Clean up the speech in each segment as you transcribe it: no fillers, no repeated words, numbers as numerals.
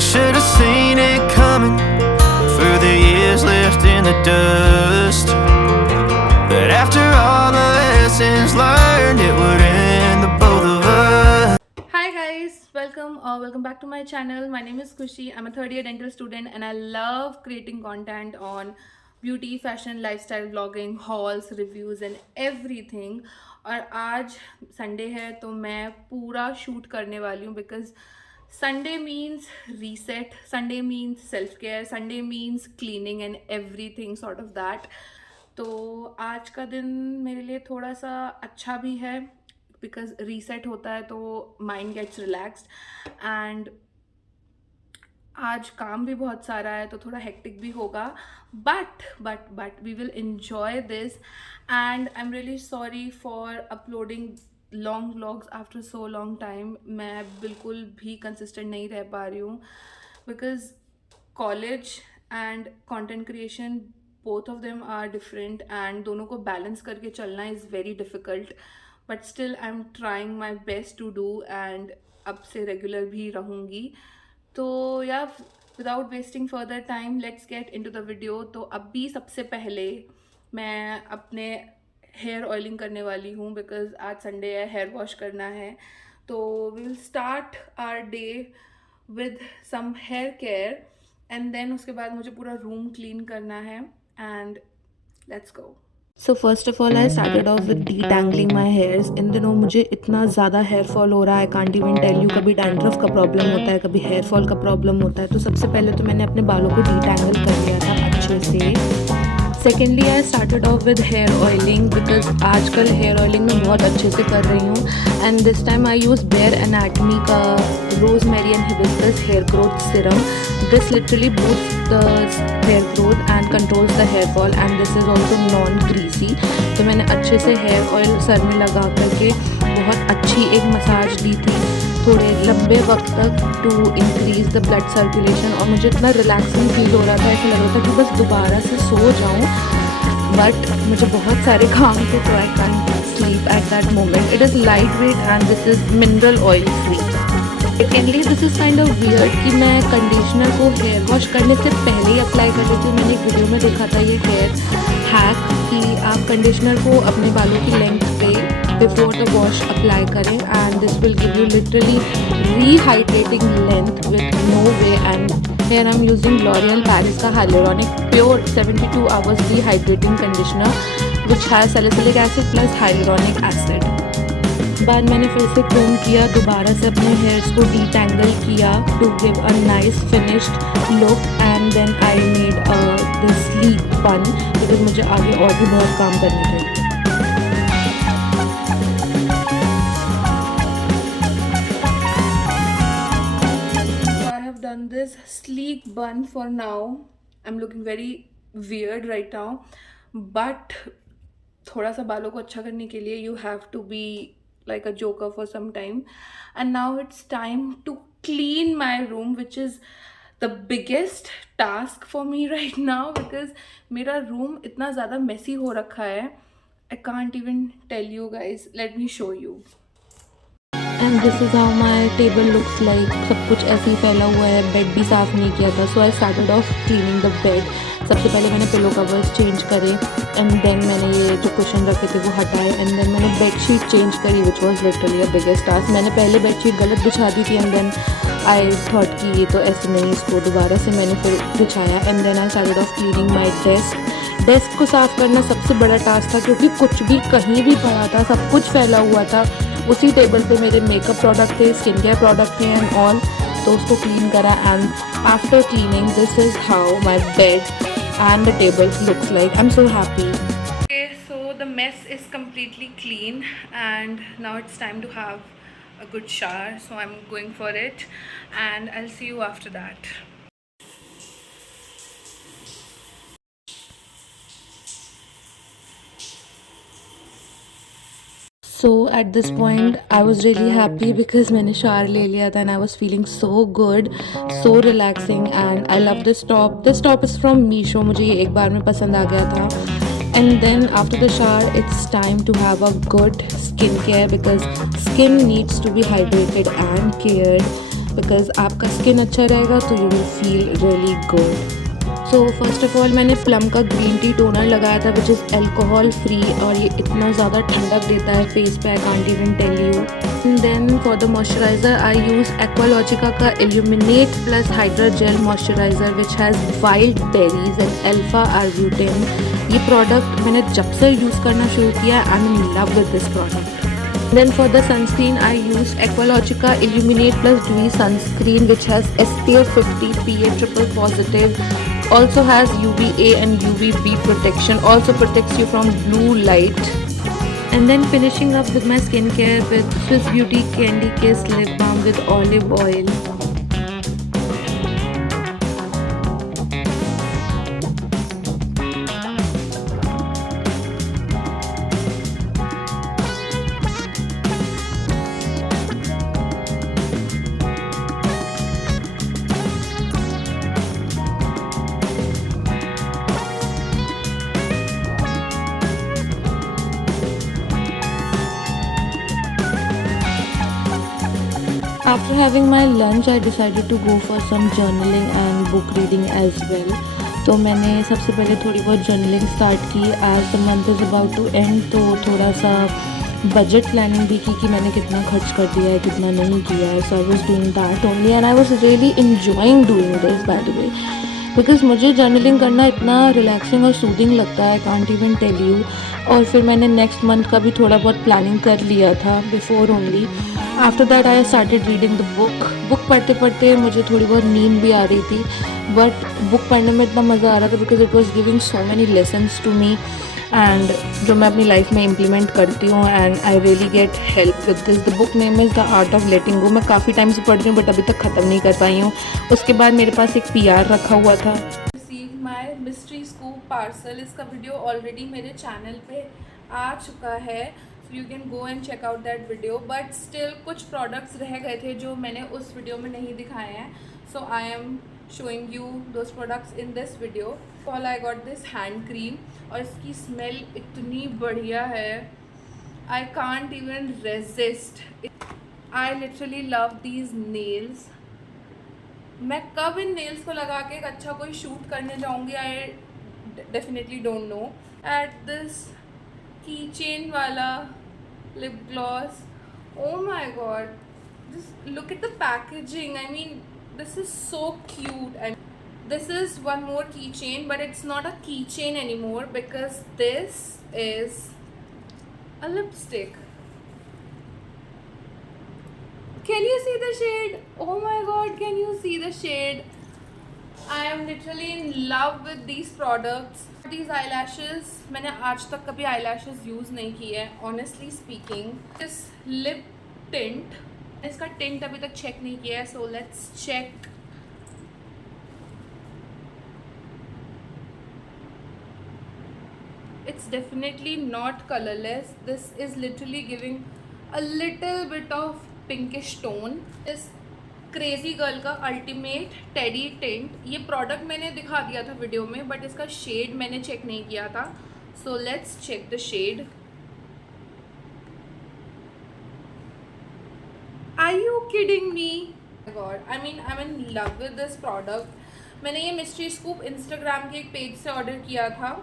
should have seen it coming through the years left in the dust. But after all the lessons learned, it would end the both of us. Hi guys, welcome back to my channel. My name is Kushi. I'm a third year dental student and I love creating content on beauty, fashion, lifestyle, vlogging, hauls, reviews and everything. और आज Sunday है तो मैं पूरा shoot करने वाली हूँ because Sunday means reset, Sunday means self care, Sunday means cleaning and everything sort of that. तो आज का दिन मेरे लिए थोड़ा सा अच्छा भी है बिकॉज रीसेट होता है तो माइंड गेट्स रिलैक्स्ड एंड आज काम भी बहुत सारा है तो थोड़ा हेक्टिक भी होगा but we will enjoy this and I am really sorry for uploading long vlogs after so long time. मैं बिल्कुल भी कंसिस्टेंट नहीं रह पा रही हूँ because college and content creation both of them are different and दोनों को बैलेंस करके चलना is very difficult. But still I am trying my best to do and अब से रेगुलर भी रहूँगी. तो या without wasting further time let's get into the video. तो अभी सबसे पहले मैं अपने हेयर ऑयलिंग करने वाली हूँ बिकॉज आज संडे है, हेयर वॉश करना है. तो we will start our day with some hair care and then उसके बाद मुझे पूरा रूम क्लीन करना है and let's go. So first of all I started off with detangling my hairs. इन दिनों मुझे इतना ज़्यादा हेयर फॉल हो रहा है, कांट इवन टेल यू. कभी डैंड्रफ का प्रॉब्लम होता है, कभी हेयर फॉल का प्रॉब्लम होता है. तो सबसे पहले तो मैंने अपने बालों को डीटैंगल कर लिया था अच्छे से. Secondly I started off with hair oiling because आजकल हेयर ऑयलिंग मैं बहुत अच्छे से कर रही हूँ and this time I use Bare Anatomy का rosemary and hibiscus hair growth serum. This literally boost the hair growth and controls the hair fall and this is also non greasy. तो मैंने अच्छे से हेयर ऑयल सर में लगा करके बहुत अच्छी एक मसाज दी थी थोड़े लंबे वक्त तक to increase the blood circulation. और मुझे इतना रिलैक्सिंग फील हो रहा था, ऐसा लग रहा था कि बस दोबारा से सो जाऊँ. बट मुझे बहुत सारे काम थे तो I can't sleep at that moment. It is light weight and this is mineral oil free. Secondly this is kind of weird कि मैं कंडीशनर को हेयर वॉश करने से पहले ही अप्लाई कर लेती हूँ. मैंने एक वीडियो में देखा था ये हेयर हैक कि आप कंडीशनर को अपने बालों की लेंथ पे बिफोर द वॉश अप्लाई करें and this will give you literally rehydrating length with no way. And here I'm using L'Oreal Paris का hyaluronic pure 72 hours rehydrating conditioner which has salicylic acid plus hyaluronic acid. बाद मैंने फिर से कोम किया, दोबारा से अपने हेयर्स को डिटैंगल किया to give a nice finished look and then I made the sleek bun because मुझे आगे और भी बहुत काम करने थे. Done this sleek bun for now. I'm looking very weird right now, but थोड़ा सा बालों को अच्छा करने के लिए you have to be like a joker for some time. And now it's time to clean my room, which is the biggest task for me right now because मेरा room इतना ज़्यादा messy हो रखा है. I can't even tell you guys. Let me show you. And this is how my table looks like. सब कुछ ऐसे ही फैला हुआ है, बेड भी साफ़ नहीं किया था. So I started off cleaning the bed. सबसे पहले मैंने पिलो कवर्स चेंज करे एंड देन मैंने ये जो कुशन रखे थे वो हटाए एंड देन मैंने बेडशीट चेंज करी which was literally a biggest task. मैंने पहले बेडशीट गलत बिछा दी थी एंड देन आई थॉट कि ये तो ऐसे नहीं, इसको दोबारा से मैंने फिर बिछाया and then I started off cleaning my desk. Desk को साफ़ करना सबसे बड़ा टास्क था क्योंकि कुछ भी कहीं भी पड़ा था, सब कुछ फैला हुआ था. उसी टेबल पे मेरे मेकअप प्रोडक्ट थे, स्किन केयर प्रोडक्ट थे एंड ऑल. तो उसको क्लीन करा and after cleaning this is how my bed and the table looks like. I am so happy. Okay, so the mess is completely clean and now it's time to have a good shower. So I'm going for it and I'll see you after that. So at this point I was really happy because मैंने shower ले लिया था and I was feeling so good, so relaxing and I love this top. This top is from Meesho. मुझे ये एक बार में पसंद आ गया था. And then after the shower it's time to have a good skincare because skin needs to be hydrated and cared because आपका skin अच्छा रहेगा तो you will feel really good. So first of all मैंने plum का green tea toner लगाया था which is alcohol free, और ये इतना ज़्यादा ठंडक देता है फेस पे, I can't even tell you. And then for the moisturiser I use Aqualogica का illuminate plus hydra gel moisturiser which has wild berries and alpha arbutin. ये प्रोडक्ट मैंने जब से यूज़ करना शुरू किया, I am in love with this product. Then for the sunscreen, I used Aqualogica Illuminate Plus Dewy Sunscreen, which has SPF 50 PA triple positive, also has UVA and UVB protection, also protects you from blue light. And then finishing up with my skincare with Swiss Beauty Candy Kiss Lip Balm with olive oil. After having my lunch, I decided to go for some journaling and book reading as well. तो मैंने सबसे पहले थोड़ी बहुत journaling start की। As the month is about to end, तो थोड़ा सा बजट प्लानिंग भी की कि मैंने कितना खर्च कर दिया है, कितना नहीं किया है। So I was doing that only and I was really enjoying doing this by the way, because मुझे जर्नलिंग करना इतना रिलैक्सिंग और सूदिंग लगता है, कांट इवन टेल यू। और फिर मैंने नेक्स्ट मंथ का भी थोड़ा बहुत प्लानिंग कर लिया था before only. After that I started reading the book पढ़ते पढ़ते मुझे थोड़ी बहुत नींद भी आ रही थी, बट बुक पढ़ने में इतना मज़ा आ रहा था because it was giving so many lessons to me, and जो मैं अपनी लाइफ में इम्प्लीमेंट करती हूँ, and I really get help with this. The book name is The Art of Letting Go. मैं काफ़ी टाइम से पढ़ रही हूँ बट अभी तक ख़त्म नहीं कर पाई हूँ। उसके बाद मेरे पास एक PR रखा हुआ था। Receive my mystery scoop parcel. इसका वीडियो ऑलरेडी मेरे चैनल पे आ चुका है, so you can go and check out that video, but still कुछ प्रोडक्ट्स रह गए थे जो मैंने उस वीडियो में नहीं दिखाए हैं, so I am showing you those products in this video. All I got this hand cream, और इसकी स्मेल इतनी बढ़िया है, I can't even resist. I literally love these nails. मैं कब इन नेल्स को लगा के एक अच्छा कोई शूट करने जाऊंगी, I definitely don't know. At this की चेन वाला lip gloss, oh my god, just look at the packaging. I mean, this is so cute. And this is one more keychain, but it's not a keychain anymore because this is a lipstick. Can you see the shade? Oh my god, can you see the shade? I am literally in love with these products. These eyelashes, मैंने आज तक कभी eyelashes use नहीं की है honestly speaking. This lip tint, इसका tint अभी तक चेक नहीं किया है, so let's check. It's definitely not colorless. This is literally giving a little bit of pinkish tone. This crazy girl का अल्टीमेट टेडी टिंट, ये प्रोडक्ट मैंने दिखा दिया था वीडियो में, बट इसका शेड मैंने चेक नहीं किया था, so let's check the shade. Are you kidding me? God, I mean I am in love with this product. मैंने ये मिस्ट्री स्कूप इंस्टाग्राम के एक पेज से ऑर्डर किया था,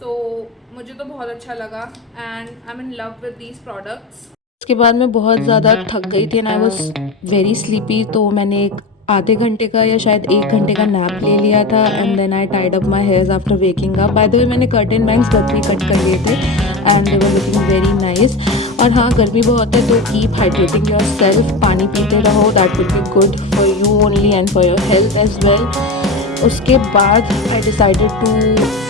सो मुझे तो बहुत अच्छा लगा and I am in love with these products. उसके बाद मैं बहुत ज़्यादा थक गई थी and I was very sleepy, तो मैंने एक आधे घंटे का या शायद 1 घंटे का नैप ले लिया था, and then I tied up my hairs after waking up. By the way मैंने कर्टन बैंग्स घर पे कट कर लिए थे and they were looking very nice. और हाँ, गर्मी बहुत है तो कीप हाइड्रेटिंग योर सेल्फ, पानी पीते रहो, that will be good for you only and for your health as well. उसके बाद I decided to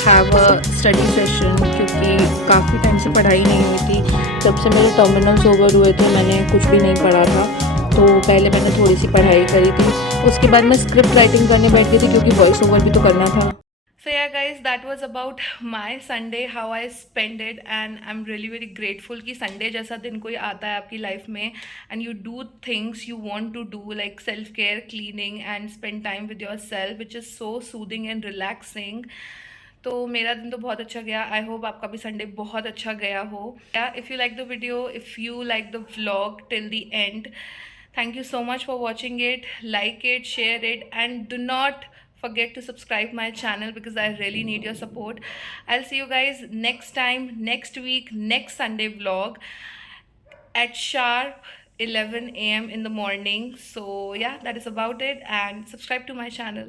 have a study session, क्योंकि काफ़ी टाइम से पढ़ाई नहीं हुई थी। जब से मेरे टर्मिनल्स ओवर हुए थे मैंने कुछ भी नहीं पढ़ा था, तो पहले मैंने थोड़ी सी पढ़ाई करी थी। उसके बाद मैं स्क्रिप्ट राइटिंग करने बैठ गई थी क्योंकि वॉइस ओवर भी तो करना था। So yeah guys, that was about my Sunday, how I spent it, and I'm really very grateful कि Sunday जैसा दिन कोई आता है आपकी लाइफ में and you do things you want to do like self care, cleaning and spend time with yourself, which is so soothing and relaxing. तो मेरा दिन तो बहुत अच्छा गया। आई होप आपका भी संडे बहुत अच्छा गया हो। If you like the video, if you like the vlog till the end, Thank you so much for watching it. Like it, share it, and do not forget to subscribe my channel because I really need your support. I'll see you guys next time, next week, next Sunday vlog at sharp 11 a.m. in the morning. So yeah, that is about it, and subscribe to my channel.